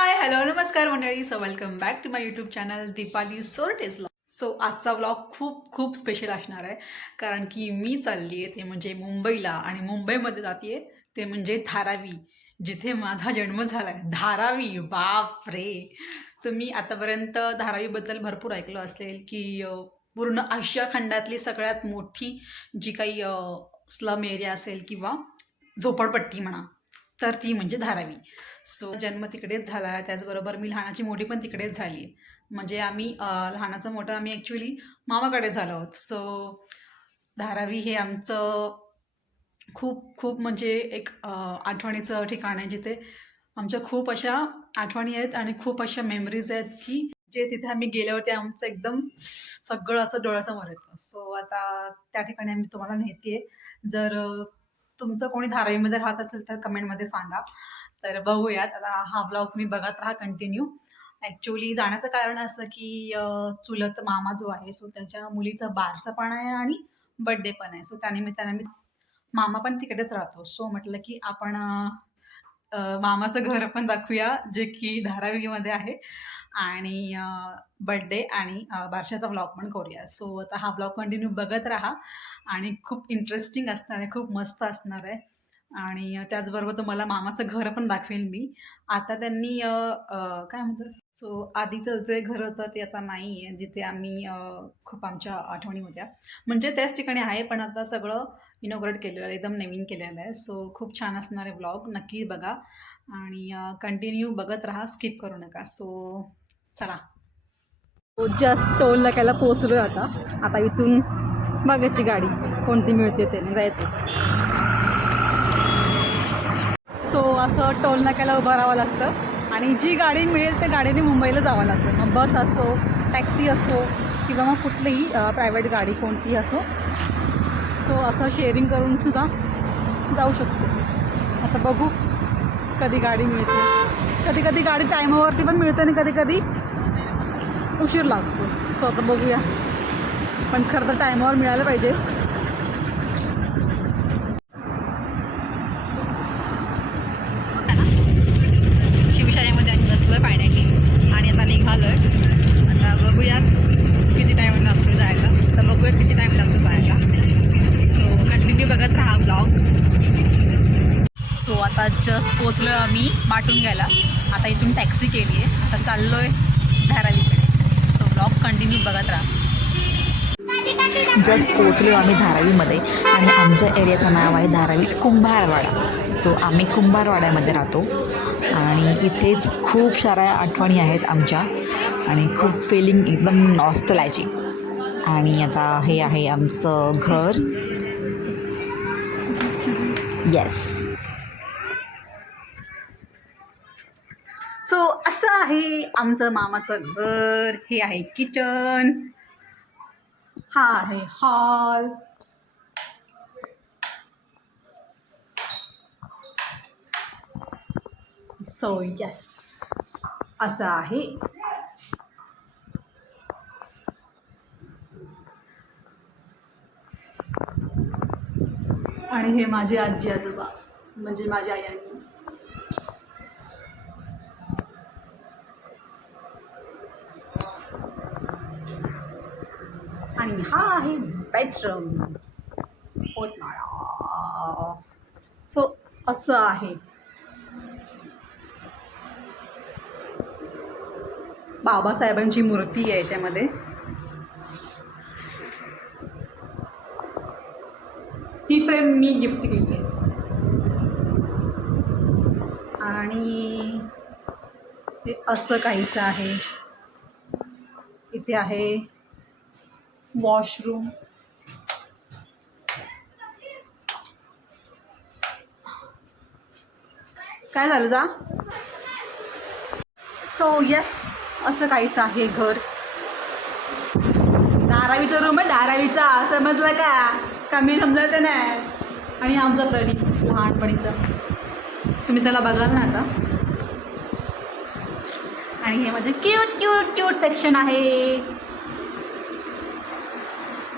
हाय hello नमस्कार मंडळी. So welcome back to my YouTube channel Deepali Sortej blog so आजचा blog खूप खूप स्पेशल असणार आहे. कारण की मी चालली आहे ते म्हणजे मुंबईला आणि मुंबईमध्ये जाते ते म्हणजे धारावी जिथे माझा जन्म झाला आहे धारावी बाप रे तुम्ही आतापर्यंत धारावीबद्दल भरपूर ऐकलं असेल की पूर्ण आशिया खंडातली सगळ्यात मोठी जी काही स्लम एरिया असेल किंवा झोपडपट्टी म्हणा तर ती म्हणजे धारावी. सो जन्म तिकडेच झाला आहे त्याचबरोबर मी लहानाची मोठी पण तिकडेच झाली. म्हणजे आम्ही लहानाचं मोठं आम्ही ॲक्च्युली मामाकडे झालो आहोत. सो धारावी हे आमचं खूप खूप म्हणजे एक आठवणीचं ठिकाण आहे जिथे आमच्या खूप अशा आठवणी आहेत आणि खूप अशा मेमरीज आहेत की जे तिथे आम्ही गेल्यावर ते आमचं एकदम सगळं असं डोळ्यासमोर येतं. सो आता त्या ठिकाणी आम्ही तुम्हाला नेते जर तुमचं कोणी धारावीमध्ये राहत असेल तर कमेंटमध्ये सांगा. तर बघूयात. आता हा ब्लॉग तुम्ही बघत राहा कंटिन्यू ॲक्च्युली जाण्याचं कारण असं की चुलत मामा जो आहे सो त्याच्या मुलीचं बारसं पण आहे आणि बड्डे पण आहे. सो त्यानिमित्ताने मी मामा पण तिकडेच राहतो. सो म्हटलं की आपण मामाचं घर पण दाखवूया जे की धारावीमध्ये आहे. आणि बड्डे आणि बारशाचा ब्लॉग पण करूया. सो आता हा ब्लॉग कंटिन्यू बघत राहा. आणि खूप इंटरेस्टिंग असणार आहे खूप मस्त असणार आहे. आणि त्याचबरोबर तुम्हाला मामाचं घर पण दाखवेल मी. आता त्यांनी काय म्हणतात? सो आधीचं जे घर होतं ते आता नाही आहे जिथे आम्ही खूप आमच्या आठवणी होत्या. म्हणजे त्याच ठिकाणी आहे पण आता सगळं इनॉग्रेट केलेलं आहे एकदम नवीन केलेलं आहे. सो खूप छान असणार आहे ब्लॉग नक्की बघा. आणि कंटिन्यू बघत राहा स्किप करू नका. सो चला. जस्ट टोल नाक्याला पोचलो आता. आता इथून बघायची गाडी. कोणती मिळते त्याने? जायचं. सो असं टोल नाक्याला उभं राहावं लागतं. आणि जी गाडी मिळेल त्या गाडीने मुंबईला जावं लागतं. मग बस असो टॅक्सी असो किंवा मग कुठलीही प्रायव्हेट गाडी कोणतीही असो. सो असं शेअरिंग करून सुद्धा जाऊ शकतो. आता बघू कधी गाडी मिळते. कधी कधी गाडी टायमावरती पण मिळते आणि कधी कधी उशीर लागतो. सो आता बघूया. पण खरं तर टायमावर मिळालं पाहिजे. शिवशाहीमध्ये आम्ही बसलो फायनली आणि आता निघालोय. आता बघूयात किती टाईम लागतो जायला. तर बघूयात किती टाईम लागतो जायला. सो कंटिन्यू बघत राहा ब्लॉग सो आता जस्ट पोचलो आम्ही माटून गेला आता इथून टॅक्सी केली आहे आता चाललो आहे धारावीकडे. सो ब्लॉग कंटिन्यू बघत राहा. जस्ट पोचलो आम्ही धारावीमध्ये आणि आमच्या एरियाचं नाव आहे धारावी कुंभारवाडा. सो आम्ही कुंभारवाड्यामध्ये राहतो. आणि इथेच खूप साऱ्या आठवणी आहेत आमच्या. आणि खूप फिलिंग एकदम नॉस्टलायची आणि आता हे आहे आमचं घर. येस सो असं आहे आमचं मामाचं घर. हे आहे किचन हा आहे हॉल सो यस असं आहे आणि हे माझे आजी आजोबा म्हणजे माझ्या आई हा आहे बेडरूम पोटमाळा सो असं आहे. बाबासाहेबांची मूर्ती आहे याच्यामध्ये. ही फ्रेम मी गिफ्ट केली आहे. आणि हे असं काहीसं आहे. इथे आहे वॉशरूम. काय झालं जा? सो यस असं काहीच आहे घर. धारावीचं रूम आहे धारावीचा समजलं का? कमी समजायचं नाही? आणि आमचा प्रणित लहानपणीचा. तुम्ही त्याला बघाल ना आता. आणि हे माझे क्यूट क्यूट क्यूट सेक्शन आहे.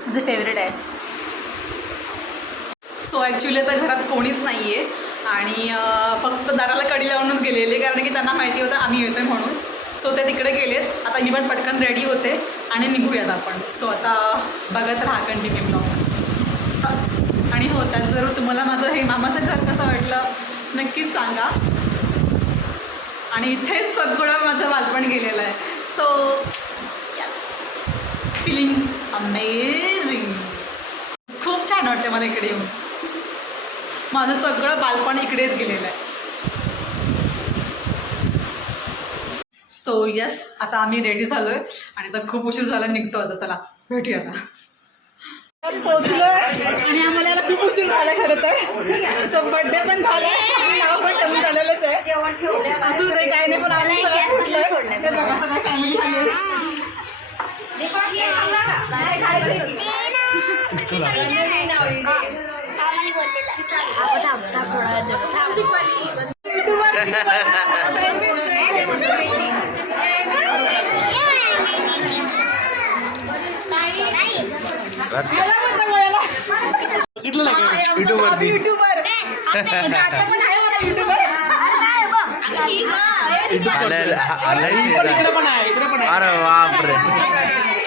माझं फेवरेट आहे सो ॲक्च्युली आता घरात कोणीच नाही आहे आणि फक्त दाराला कडी लावूनच गेलेले कारण की त्यांना माहिती होतं आम्ही येतोय म्हणून. सो ते तिकडे गेलेत. आता मी पण पटकन रेडी होते आणि निघूयात आपण. सो आता बघत राहा कंटिन्यू ब्लॉग आणि हो त्याचबरोबर तुम्हाला माझं हे मामाचं घर कसं वाटलं नक्कीच सांगा. आणि इथेच सगळं माझं बालपण गेलेलं आहे. सो फिलिंग अमेझिंग खूप छान वाटतं मला इकडे येऊन. माझं सगळं बालपण इकडेच गेलेलं आहे. सो यस आता आम्ही रेडी झालोय आणि आता खूप उशीर झाला निघतो आता. चला भेटूया आता. पोचलोय आणि आम्हाला याला खूप उशीर झाला खरं तर. बर्थडे पण झालाय. आणि नाव पण ठेवून झालेलंच आहे. दे काही नाही पण आम्ही सगळं फॅमिली झाली बस मला म्हणता गोळ्याला. हा, हे आमचा भाऊ युट्यूबर म्हणजे आता पण आहे मला युट्यूबर आलं- आलंय ते. अरे बापरे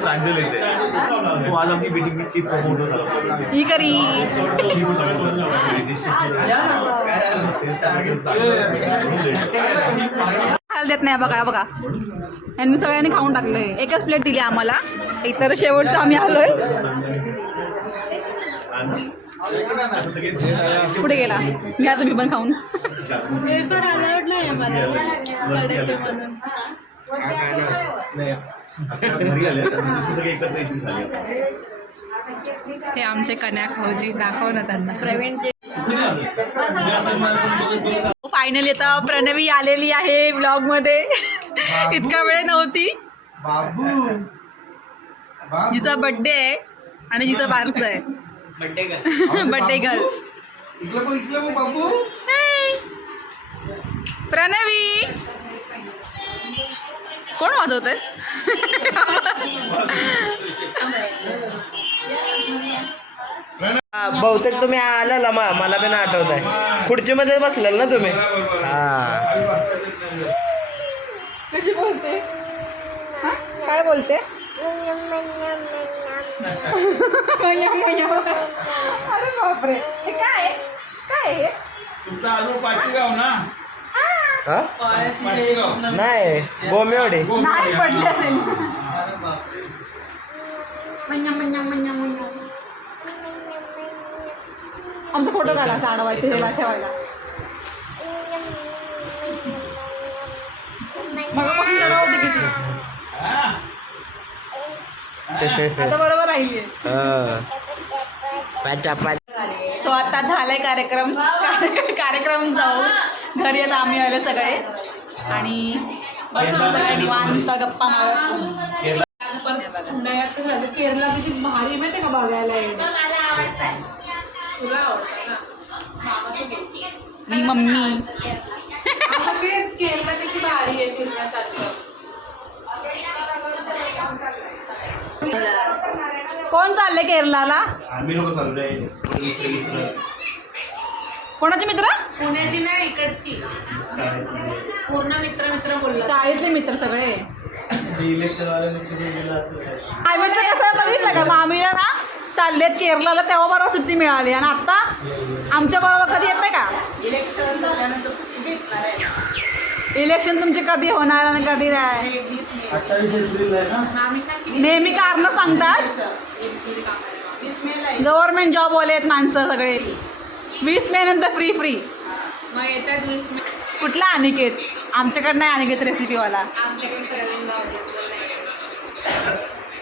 प्रांजल येते तो आज आमची मीटिंग चीफ फोटो ही करी खायला देत नाही बघा बघा. यांनी सगळ्यांनी खाऊन टाकलंय. एकच प्लेट दिली आम्हाला. इतर शेवटचं आम्ही आलोय. पुढे गेला. घ्या तुम्ही पण खाऊन. हे आमचे कन्या खाऊजी दाखव ना त्यांना. प्रवीण फायनली आता प्रणवी आलेली आहे ब्लॉगमध्ये. इतका वेळ नव्हती. जिचा बर्थडे आहे आणि जिचा बारस आहे. Birthday girl Pranavi. कोण वाजवत हा, बहुतेक तुम्ही आलेला मा मला पण आठवत आहे खुर्चीमध्ये बसलेल ना तुम्ही? हा. कशी बोलते? हा? काय बोलते? मय्या, मय्या. अरे बापरे हे काय? काय हे? तुमचा आजोबा पाचगाव ना हा? नाही बोमेवडे नाही पडली असेल. आमचा फोटो काढा असा आडवा इथे ह्याला ठेवायला मगापासून रडा होती किती आता बरोबर राहिली हा. सो आता झालाय कार्यक्रम. कार्यक्रम जाऊ घरी आता आम्ही आले सगळे. आणि बसलो सगळे निवांत गप्पा मारत. पुण्यात केरला किती भारी माहिती का बघायला तुला आवडतं? ना मी मम्मी. केरला किती भारी आहे फिरण्यासारखं. कोण चाललंय केरलाला आम्ही लोक चाललोय. कोणाचे मित्र? पुण्याची ना इकडची. पूर्ण मित्र मित्र बोलला. चाळीतले मित्र सगळे. इलेक्शन आम्हीचं कसं आहे बघितलं का? मामीला ना चाललेत केरलाला तेव्हा बरोबर सुट्टी मिळाली. आणि आता आमच्या बरोबर कधी येते का? इलेक्शन तुमचे कधी होणार आणि कधी नाही नेहमी कारण सांगतात गव्हर्नमेंट जॉब वाले आहेत माणसं सगळे वीस मे नंतर फ्री फ्री मग येतात वीस कुठला अनिकेत आमच्याकडे नाही अनिकेत रेसिपीवाला आमच्याकडे गावडे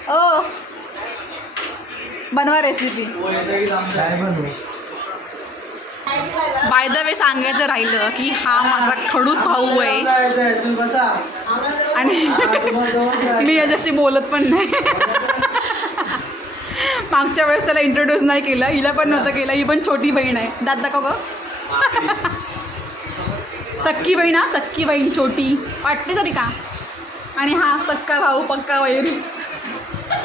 ओ बनवा रेसिपी बाय द वे सांगायचं राहिलं की हा माझा खडूस भाऊ आहे आणि मी याच्याशी बोलत पण नाही. मागच्या वेळेस त्याला इंट्रोड्यूस नाही केलं. हिला पण नव्हतं केलं. ही पण छोटी बहीण आहे. दादा का ग? सक्की बहीण हा? सक्की बहीण छोटी. वाटते तरी का? आणि हा सक्का भाऊ पक्का वैरी.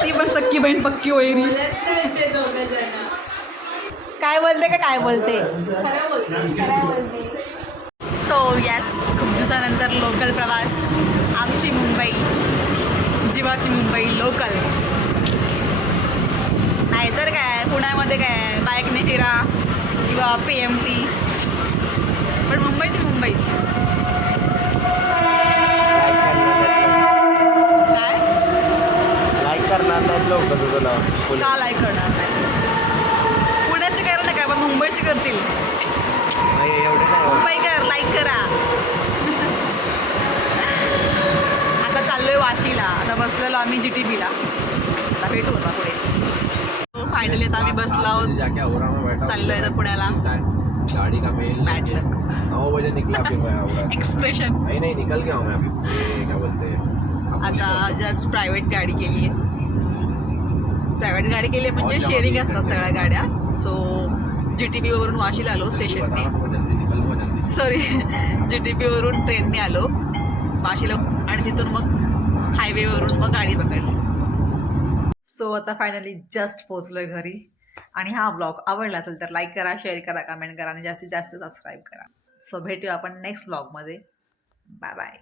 ती पण सक्की बहीण पक्की वैरी. काय बोलते का काय बोलते? खरं बोलते खरं बोलते. सो यस खूप दिवसानंतर लोकल प्रवास. आमची मुंबई जीवाची मुंबई लोकल नाहीतर काय पुण्यामध्ये काय बाईकने फिरा किंवा पी एम टी पण मुंबई ती मुंबईच. काय? लाईक करणार नाही लोक तुला का लाईक करणार नाही? पुण्याचे कर नाही का? पण मुंबईचे करतील. एवढे नाही. मुंबईकर लाईक करा आता चाललोय वाशीला आता बसलेलो आम्ही जी टी बीला आता भेटू आता पुढे. फायनली आता आम्ही बसलो आहोत. चाललोय आता पुण्याला. गाड़ी का मेल बॅड लक नौ बजे निकला फिर मैं औरा एक्सप्रेशन नहीं नहीं निकल गया हूँ मैं अभी ये क्या बोलते? हैं आता जस्ट प्रायव्हेट गाडी केली आहे प्रायव्हेट गाडी केली आहे म्हणजे शेअरिंग असतात सगळ्या गाड्या. सो जी टी बीवरून वाशीला आलो स्टेशनने सॉरी जी टी बीवरून ट्रेनने आलो. वाशीला आणि तिथून मग हायवेवरून मग गाडी पकडली. सो आता फायनली जस्ट पोचलोय घरी. आणि हा ब्लॉग आवडला असेल तर लाईक करा शेअर करा कमेंट करा आणि जास्तीत जास्त सबस्क्राईब करा. सो भेटूया आपण नेक्स्ट ब्लॉगमध्ये बाय बाय